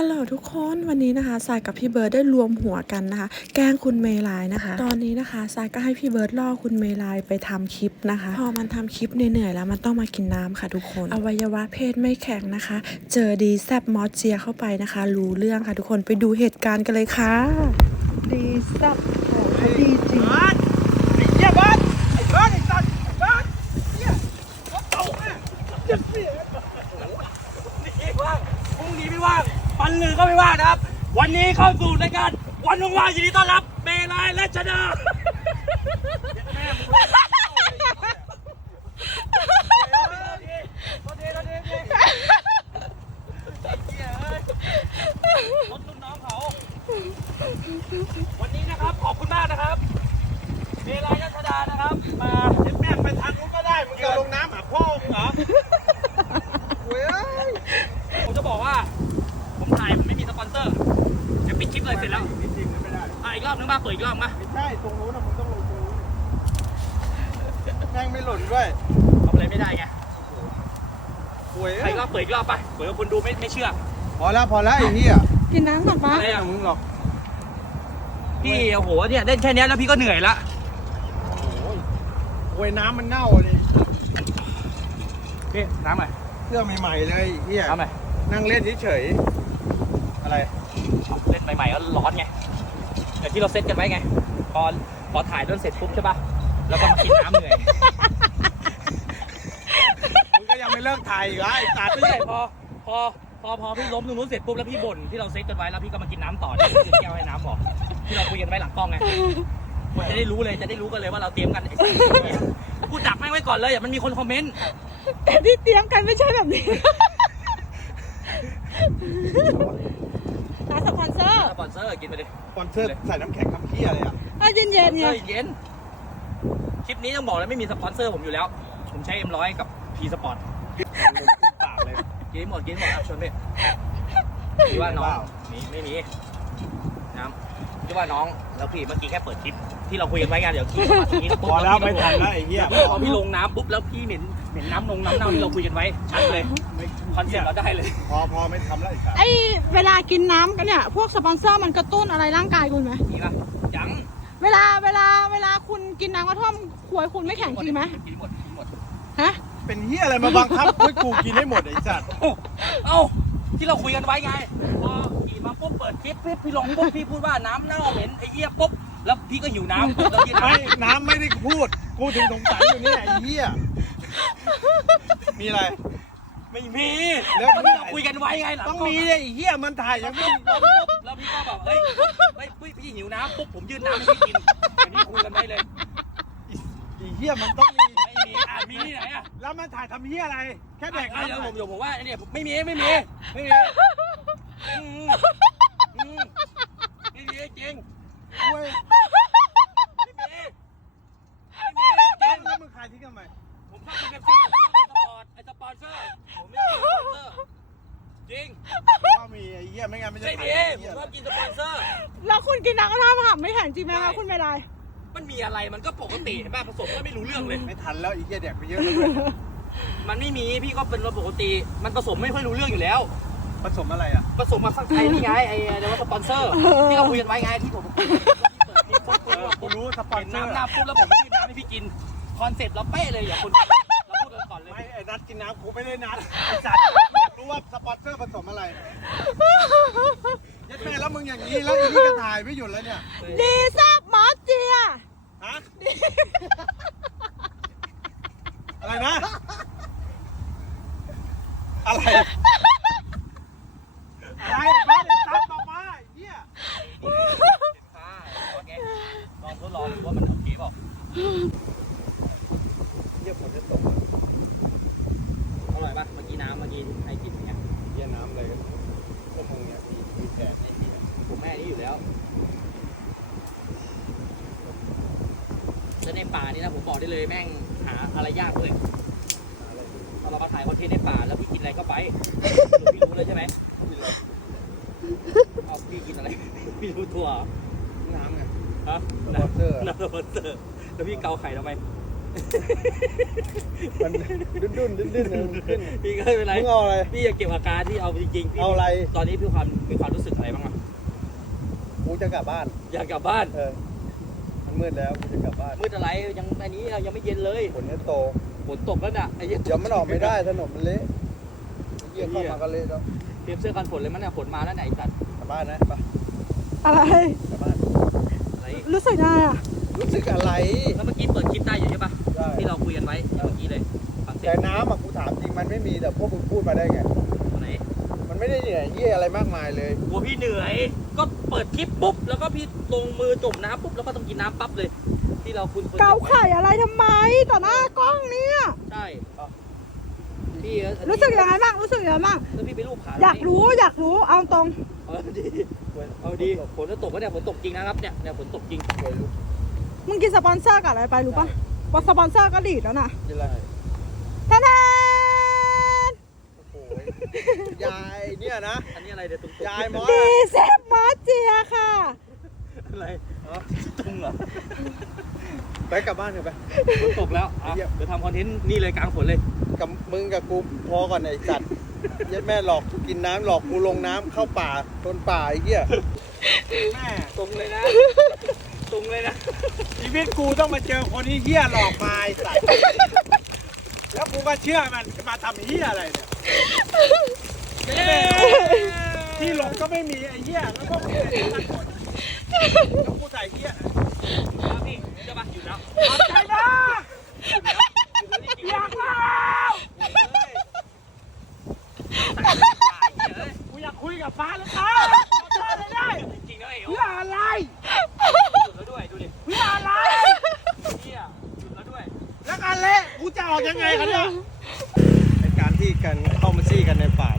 ฮัลโหลทุกคนวันนี้นะคะสายกับพี่เบิร์ดได้รวมหัวกันนะคะ แกล้งคุณเมลายนะคะ ตอนนี้นะคะสายก็ให้พี่เบิร์ดล่อคุณเมลายไปทำคลิปนะคะ พอมันทำคลิปเหนื่อยๆแล้วมันต้องมากินน้ำค่ะทุกคน อวัยวะเพศไม่แข็งนะคะ เจอดีแซบมอสเจียเข้าไปนะคะ รู้เรื่องค่ะทุกคนไปดูเหตุการณ์กันเลยค่ะ ดีแซบขอดีจริงไอ้เหี้ยบ้านไอ้บ้านไอ้สัตว์ไอ้บ้านเอ้าเจ็บเสียนี่ว่างพรุ่งนี้ไม่ว่าง ปันลือก็ไม่ว่างนะครับ วันนี้เข้าสู่รายการวันว่างๆยินดีต้อนรับเมลายและชนะรถรุ่นน้องเขา วันนี้นะครับขอบคุณมากนะครับ เมลายรัชดานะครับ มาเจ็บแม่ไปทางนู้นก็ได้ มึงจะลงน้ำหาพ่อมึงเหรอเว้ยผมจะบอกว่า ผมถ่ายผมไม่มีสปอนเซอร์เดี๋ยวปิดคลิปเลยเสร็จแล้ว จริงๆไม่ได้ อะอีกรอบ นึงมาเปิดอีกรอบมาไม่ใช่ตรงนู้นนะมึงต้องลงตรงนู้นแม่งไม่หล่นด้วยทำอะไรไม่ได้ไงหวยใครรอบเปิดอีกรอบไปเปิดให้คนดูไม่ไม่เชื่อ พอแล้วพอแล้วไอ้เหี้ยกินน้ำก่อนปะอะไรไม่อะของมึงหรอกพี่โอ้โหเนี่ยเล่นแค่เนี้ยแล้วพี่ก็เหนื่อยละโอ้ยหวยน้ำมันเน่าเลยพี่น้ำหน่อยเสื้อใหม่ๆเลยไอ้เหี้ยน้ำหน่อยนั่งเล่นเฉยๆอะไร เล่นใหม่ๆก็ร้อนไง แต่ที่เราเซ็ตกันไว้ไง พอพอถ่ายเรื่องเสร็จปุ๊บใช่ปะแล้วก็มากินน้ำเหนื่อยมึงก็ยังไม่เลิกถ่ายอีกเหรอไอ้สัตว์ไม่ใช่พอพอพอพอพี่ล้มตรงนู้นเสร็จปุ๊บแล้วพี่บ่นที่เราเซ็ตกันไว้แล้วพี่ก็มากินน้ำต่อที่กินแก้วให้น้ำบอกที่เราคุยกันไว้หลังกล้องไงคนจะได้รู้เลยจะได้รู้กันเลยว่าเราเตรียมกันไอ้สัสพูดดักแม่งไว้ก่อนเลยอย่ามันมีคนคอมเมนต์แต่ที่เตรียมกันไม่ใช่แบบนี้หาสปอนเซ อร์สปอนเซอร์กินไปดิสปอนเซอร์ใส่น้ำแข็งทำเหี้ยอะไรอะอะเย็นสเย็ปอนนเซไงอร์เย็น คลิปนี้ต้องบอกเลยไม่มีสปอนเซอร์ผมอยู่แล้ว ผมใช้ M100 กับ P Sport ปากเลยกินหมดกินหมดครับชวนพี่พี่ว่าน้องมีไม่มีน้ำ พี่ว่าน้องแล้วพี่เมื่อกี้แค่เปิดคลิปที่เราคุยกันไว้กันเดี๋ยวคลิปมาทีนี้พอแล้วไม่ทันแล้วไอ้เหี้ยพอพี่ลงน้ำปุ๊บแล้วพี่เหม็นเหม็นน้ำนงน้ำเน่าที่เราคุยกันไว้ชัดเลยไม่คอนเซ็ปต์เราได้เลย พอพอไม่ทำแล้วไอ้สัตว์ไอเวลากินน้ำกันเนี่ย พวกสปอนเซอร์มันกระตุ้นอะไรร่างกายคุณไหมนี่ป่ะยังเวลาเวลาเวลาคุณกินน้ำกระท่อมขวยคุณไม่แข็งจริงไหมกินหมดกินหมดฮะ เป็นเหี้ยอะไรมาบังคับให้กูกินให้หมดไอ้สัตว์เอ้าเอ้า ที่เราคุยกันไว้ไงพอขี่มาปุ๊บเปิดคลิปปุ๊บพี่ลงปุ๊บพี่พูดว่าน้ำเน่าเหม็นไอ้เหี้ยปุ๊บแล้วพี่ก็หิวน้ำปุ๊บแล้วกินไม่น้ำน้ำไม่ได้พูด กูถึงสงสัยอยู่เนี่ยไอ้เหี้ยมีอะไร ไม่มีแล้แล้ววที่เราคุยกันไว้ไงหลัต้องกล้มีเลยไอ้เหี้ยมันถ่ายยังไม่แล้วพี่ก็แบบเฮ้ยเฮ้ยพี่พี่หิวน้ำปุ๊บผมยื่นน้ำให้พี่กินอย่างนี้คุยกันไว้เลยไอ้เหี้ยมันต้องมี ไม่มีอะมีที่ไหนอะ แล้วมันถ่ายทำเหี้ยอะไร แค่แดกอะเดี๋ยวน้ำผมเดี๋ยวผมว่าเนี่ยไม่มีไม่มีไม่มีอืมอืมไม่มีจริงเว้ยไม่มีไม่มีจริงแล้วมึงขายทิ้งทำไมผมชอบกินเบปซี่สปอร์ตไอสปอนเซอร์ผมไม่มีสปอนเซอร์จริงว่ามีไอ้เหี้ยไม่งั้นไม่จะไม่ถ่ามียผเหี้มยชอบกินสปอนเซอร์แล้วคุณกินน้ำกระท่อมหับไม่แข็งจริงไหมคะคุณเวลา มันมีอะไรมันก็ปกติเห็นป่ะผสมก็ไม่รู้เรื่องเลย ไม่ทันแล้วไอ้เหี้ยแดกไปเยอะแล้วเว้ยมันไม่มีพี่ก็เป็นรถปกติ มันผสมไม่ค่อยรู้เรื่องอยู่แล้ว ผสมอะไรอะผสมมาสักไทยนี่ไงไอ้เดี๋ยวว่าสปอนเซอร์ที่เราคุยกันไว้ไงที่ผมเออกูรู้สปอนเห็นเซอร์น้ำหน้าปุ๊บแล้วผมยื่นน้ำให้พี่กินคอนเซ็ปต์เราเป๊ะเลยอย่าคนเราพูดกันก่อนเลยไม่ไอ้นัดกินน้ำกูไม่ได้นัดไอ้สัตว์อยากรู้ว่าสปอนเซอร์ผสมอะไรยัดแม่แล้วมึงอย่างนี้แล้วไอ้นี่ก็ถ่ายไม่หยุดแล้วเนี่ย ดีแซบมอสเจีย ฮะ อะไรนะ อะไร อะไรบ้านไอ้สัตว์บอกมาไอ้เหี้ยค่ะโอเคลองทดลองดูว่ามันโอเคเปล่า เหี้ยฝนจะตก อร่อยป่ะเมื่อกี้น้ำเมื่อกี้ให้กินอย่างเงี้ย เหี้ยน้ำอะไรกันชั่วโมงเนี้ยมีมีแผน ให้กินผมแม่นี่อยู่แล้วแล้วในป่านี่นะผมบอกได้เลยแม่งหาอะไรยากเลยอะไรพอเรามาถ่ายคอนเทนต์ในป่าแล้วพี่กินอะไรก็ไปพี่รู้เลยใช่ไหมเอาพี่กินอะไรพี่รู้ตัวเหรอน้ำไงฮะสปอนเซอร์น้ำสปอนเซอร์แล้วพี่เกาไข่ทำไมมันดุนดุนดุนดุนๆมันขึ้นพี่ก็ไม่เป็นไรมึงเอาอะไรพี่อย่าเก็บอาการที่เอาจริงๆพี่เอาอะไร ตอนนี้พี่ความมีความรู้สึกอะไรบ้างอะกูจะกลับบ้าน อยากกลับบ้านเออ มันมืดแล้วกูจะกลับบ้านมืดอะไรยังอันนี้ยังไม่เย็นเลยฝนจะโตฝนตกแล้วน่ะไอ้เหี้ยเดี๋ยวมันออกไม่ได้ถนนมันเละเยี่ยเข้ามาก็เละแล้วเตรียมเสื้อกันฝนเลยมั้งเนี่ยฝนมาแล้วไหนยไอ้สัตว์กลับบ้านนะไปอะไร กลับบ้านอะไรอีกรู้สึกยังไงอะรู้สึกอะไรแล้วเมื่อกี้เปิดคลิปได้อยู่ใช่ปะได้ที่เราคุยกันไว้เมื่อกี้เลยฟังเสียแต่งน้ำอะกูถามจริงมันไม่มีแต่พวกมึงพูดมาได้ไงไหนมัน ไม่ได้เหนื่อยเยี่ยอะไรมากมายเลย กลัวพี่เหนื่อย ก็เปิดคลิปปุ๊บ แล้วก็พี่ลงมือจุ่มน้ำปุ๊บ แล้วก็ต้องกินน้ำปั๊บเลย ที่เราคุณเกาไข่อะไรทำไมต่อหน้ากล้องเนี่ย ใช่พี่เออรู้สึกยังไงบ้างรู้สึกยังไงบ้างแล้วพี่ไปรูปขาอยากรู้อยากรู้เอาตรงเอาดีเอาดีฝนจะตกก็เนี่ยฝนตกจริงนะครับเนี่ยเนี่ยฝนตกจริงมึงกินสปอนเซอร์กับอะไรไปรู้ปะว่าสปอนเซอร์ก็ดีดแล้วนะกินอะไรแทนแทนโอ้โห ยายเนี่ยนะ อันนี้อะไรเดี๋ยวตุ้งยายมอสดีเซฟมอสเจียค่ะ อะไรตุ้งเหรอ ไปกลับบ้านเถอะไปฝนตกแล้วอะเยี่ยมเดี๋ยวทำคอนเทนต์นี่เลยกลางฝนเลย กับมึงกับกูพอก่อนไอ้สัตว์ยัดแม่หลอกกูกินน้ำหลอกกูลงน้ำเข้าป่าชนป่าไอ้เหี้ยแม่ตรงเลยนะตรงเลยนะชีวิตกูต้องมาเจอคนที่เหี้ยหลอกมาไอ้สัตว์ แล้วกูก็เชื่อมันมาทำเหี้ยอะไรเนี่ยที่หลบก็ไม่มีไอ้เหี้ยแล้วก็กูเสียตังค์หมดแล้วกูใส่เหี้ยครับพี่เจะมาอยู่แล้วขอบใจมากอยากมากูอยากคุยกับฟ้าแล้วครับขอโทษเลยได้จริงๆนะไอ้เพื่ออะไร หยุดแล้วด้วยดูดิ เพื่ออะไร เฮียหยุดแล้วด้วย แล้วกันเละกูจะ ออกยังไงครับเนี่ยในการที่กันเข้ามาซี่กันในป่า